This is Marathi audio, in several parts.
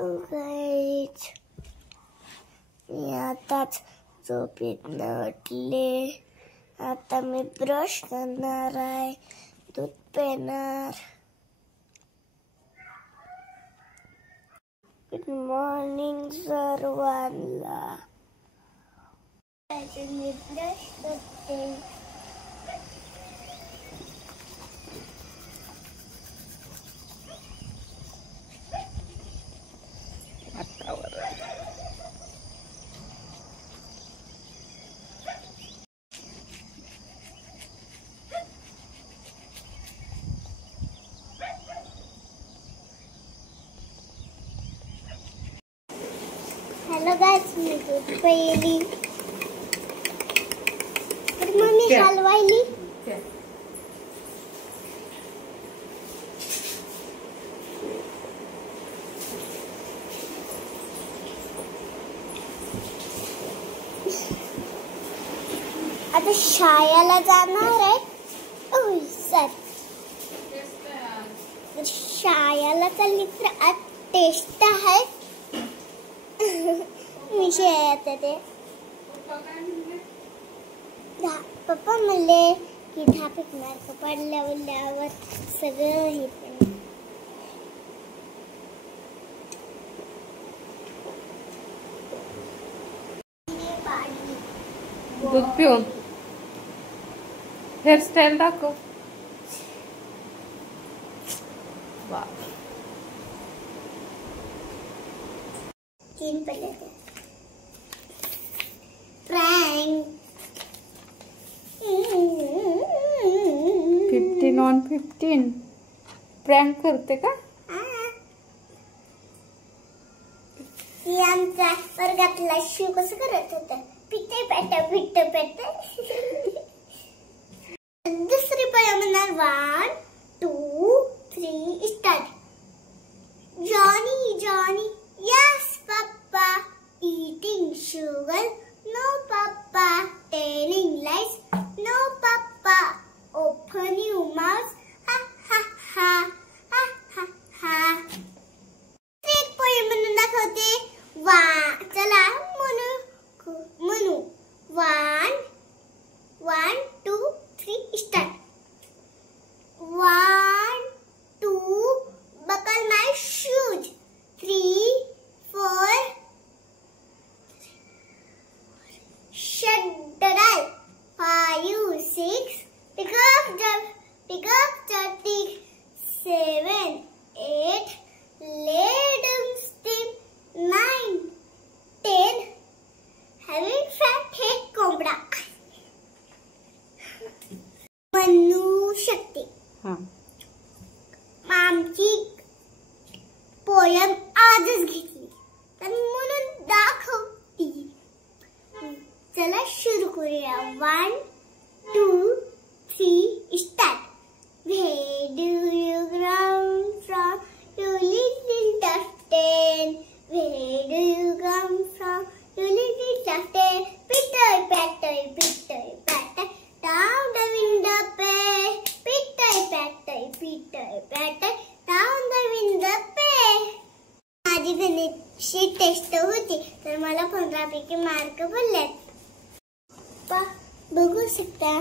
गाईज मी आताच झोपेतनं उठले. आता मी ब्रश करणार आहे, दूध पिणार. गुड मॉर्निंग सर्वांना. मी ब्रश करते. हॅलो गाइस, मी दूध पिली. तर मम्मी हलवायली. आता शाळेला जाणार आहे. ओय सर, शाळेला चालली तर आज टेस्ट आहे. मी शाळेत ते पप्पा म्हणले की दहा मार्क पडल्यावर सगळं हे दूध पिऊन हेअरस्टाईल दाखव. वा, 3 पहिले प्रँक. 15 on 15 प्रँक करते का? ही आमच्या वर्गातला शिव कसं करत होता. पिट्टे पेट. दुसरी पहिले म्हणणार 1 2 3 start. Johnny, yes papa. Eating sugar, no papa. Telling lies, no papa. Open your mouth, ha ha ha, ha ha ha. एक पोएम म्हणून दाखवते. चला म्हणू. 1 2 3 start. 1 2 buckle my shoes. 3 4 shut the door. 5 6 pick up the tick. 7 8 lay them still. 9 10 having fat head कोंबडा. म्हणू शकते. आमची पोयम आजच घेतली तर म्हणून दाखवती. चला सुरू करूया. 1 2 3 start. Where do you come from, you little dustin? Where do you come from, you little dustin? Pitter patter, down the window pane. Pitter patter, down the window pane. माझी गणितची टेस्ट होती तर मला 15 पैकी मार्क पडले. बघू शकता.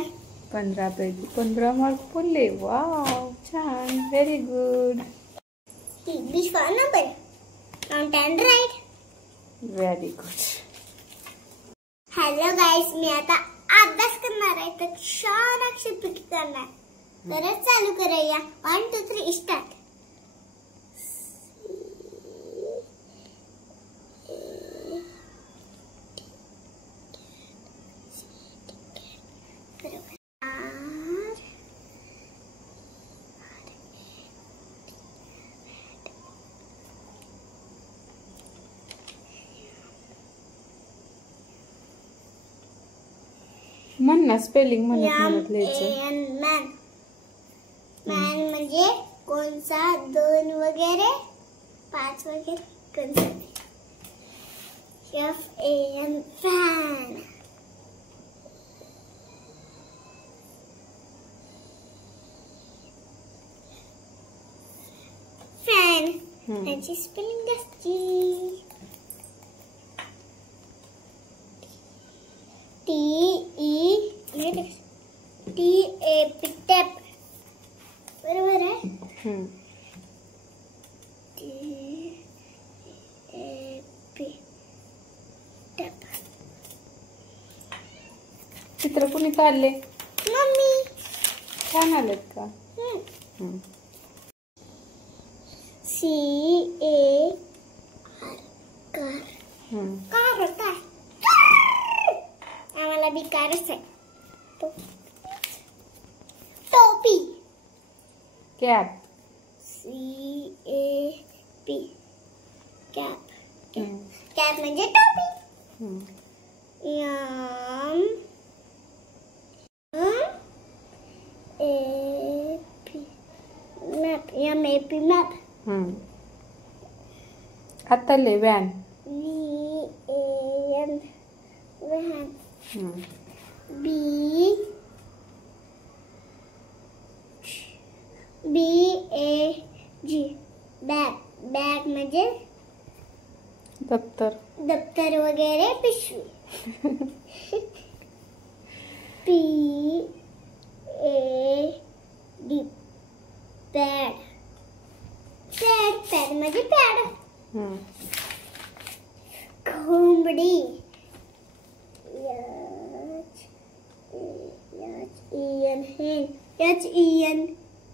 15 पैकी 15 मार्क पडले. वाव, छान, very good. This one number. Count and write. Very good. Hello guys, मी आता अभ्यास करणार आहे तर छान अक्षरपैकी करणार. तर चालू करूया. 1 2 3 स्टार्ट. म्हण ना, स्पेलिंग म्हणत लिहायचं. मॅन म्हणजे कोणचा, 2 वगैरे 5 वगैरे कोणचा. FAN fan. फॅन त्याची स्पेलिंग असती TEAP टॅप. बरोबर आहे. TEAP tap. चित्र कोणी काढले? मम्मी. छान आलेत का? CAR car. कार काय? आम्हाला बी कारच आहे. टोपी. कॅप. CAP cap. कॅप म्हणजे टोपी. मॅप. MAP map. आतले van. VAN van. BAG bag. Bag म्हणजे दप्तर. दप्तर वगैरे पिशवी. PAD pad. पॅड म्हणजे पॅड. कोंबडी. HEN HEN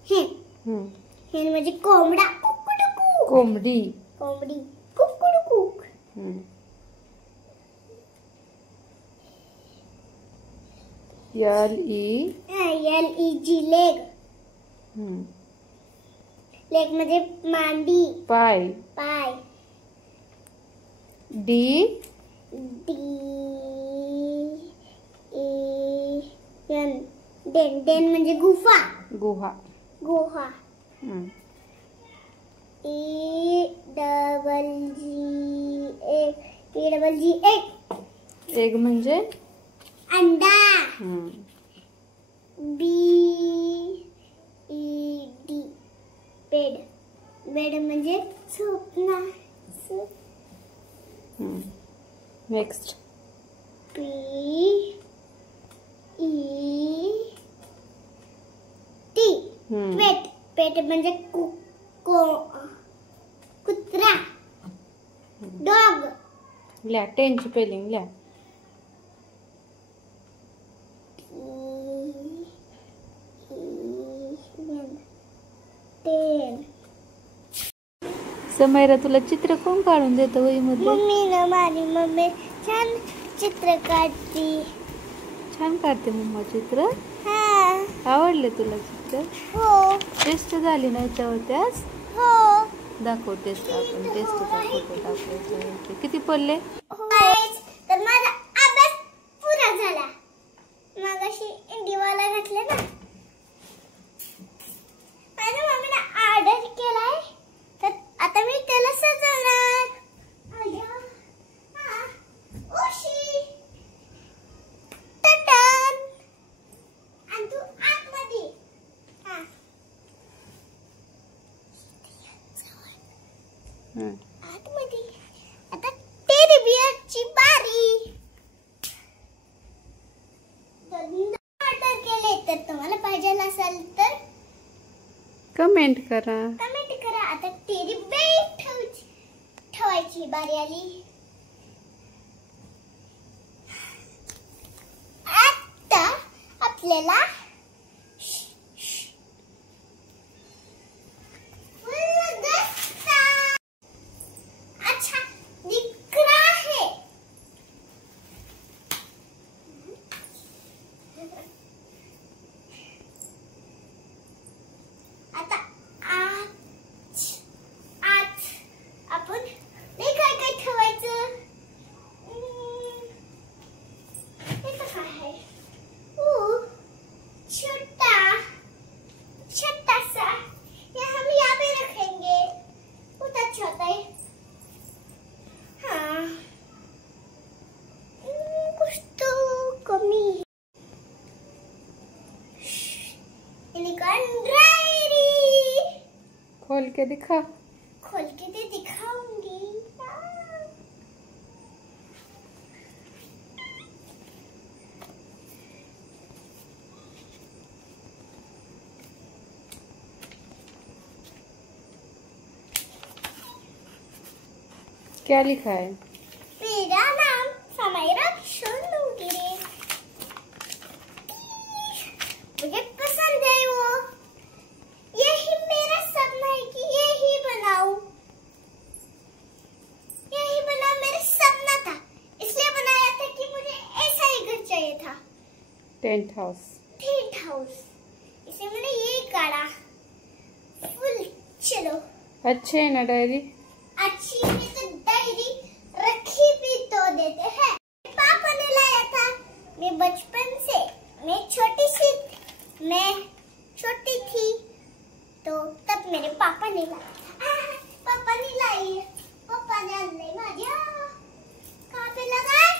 हेन म्हणजे कोंबडा. कुकुडुकू. कोंबडी. कोंबडी. कुकुडुकूक. LEG leg. लेग म्हणजे मांडी. पाय. पाय. DEN डेन म्हणजे गुफा. गुहा. गुहा. EGG एग म्हणजे अंडा. BED bed. बेड म्हणजे झोपणं. नेक्स्ट. PET पेट. पेट म्हणजे कुत्रा. डॉग. लिहा 10 ची स्पेलिंग लिहा. समयरा तुला चित्र कोण काढून देतं वही मध्ये? मम्मी ना. माझी मम्मी छान चित्र काढते. छान काढते मम्मा चित्र. आवडले तुला चित्र? हो. टेस्ट झाली ना याच्यावरती आज? हो. दाखव टेस्ट. आपण टेस्टचा फोटो दाखवायचा. किती पडले? तर माझा अभ्यास पुरा झाला. मगाशी दिवाला घातले ना. माझ्या मम्मीने ऑर्डर केलाय तर आता मी त्याला सजवणार. उशी. टटन. आणि तू आतमध्ये. आतमध्ये. आता टेडी बिअरची बारी. ऑर्डर केले तर तुम्हाला पाहिजे असेल तर कमेंट करा. आता टेडी बेअर ठेवायची बारी आली. आता आपल्याला अच्छा दिख रहा है. आता आज आपण नाही काय ठेवायचं. हे काय आहे? छोटा सा ये हम यहाँ पे रखेंगे. बहुत अच्छा होता है. हाँ. कुछ तो कमी है. डायरी खोल के दिखा. खोल के क्या लिखा है? मेरा नाम समायरा सोनूगिरे। मुझे पसंद है वो। यही मेरा सपना है कि यही बनाऊं। यही बना, मेरा सपना था, इसलिए बनाया था कि मुझे ऐसा ही घर चाहिए था। Tent house. टेंट हाउस, इसे मैंने यही काढ़ा। फुल चलो। अच्छे है ना डायरी? अच्छी में तो डायरी रखी भी तो देते हैं। पापा ने लाया था। मैं बचपन से, मैं छोटी थी तो तब मेरे पापा ने लाया था। पापा ने लाई है। पापा ने नहीं मारिया। कहाँ पे लगाए?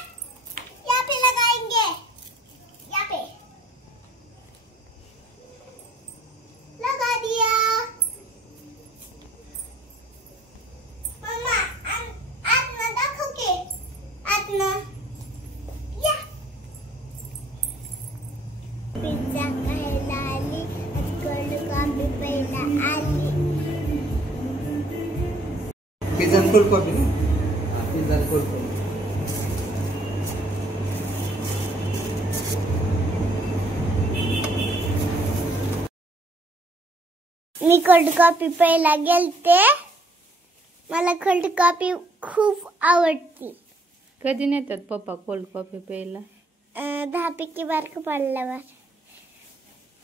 यहाँ पे लगाएंगे। यहाँ पे लगा दिया। मम्मा आत्मा दाखव के। आत्मा या पिझ्झा खायला आली, कोल्ड कॉफी प्यायला आली। पिझ्झा आणि कोल्ड कॉफी ना? पिझ्झा आणि कोल्ड कॉफी. मी कोल्ड कॉफी प्यायला गेलते. मला कोल्ड कॉफी खूप आवडती. कधी नेतात पप्पा कोल्ड कॉफी प्यायला? 10 पैकी मार्क पडल्यावर.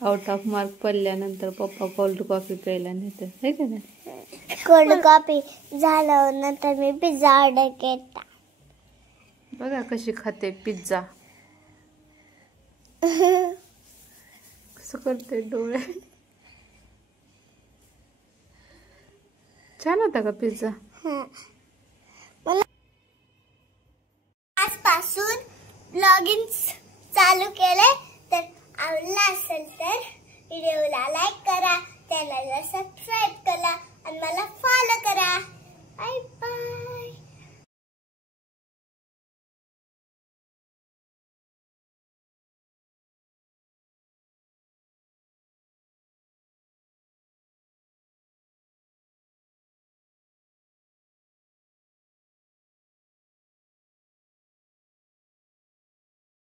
आउट ऑफ मार्क पडल्यानंतर पप्पा कोल्ड कॉफी प्यायला नेतात, है का नाही? कोल्ड कॉफी झाल्यानंतर मी पिझ्झा ऑर्डर केला. बघा कशी खाते पिझ्झा. कसं करते डोळे. छान होता का पिझ्झा? मला आजपासून ब्लॉगिंग चालू केले. तर आवडला असेल तर व्हिडिओला लाईक करा, चॅनलला सबस्क्राईब करा आणि मला फॉलो करा. Bye bye.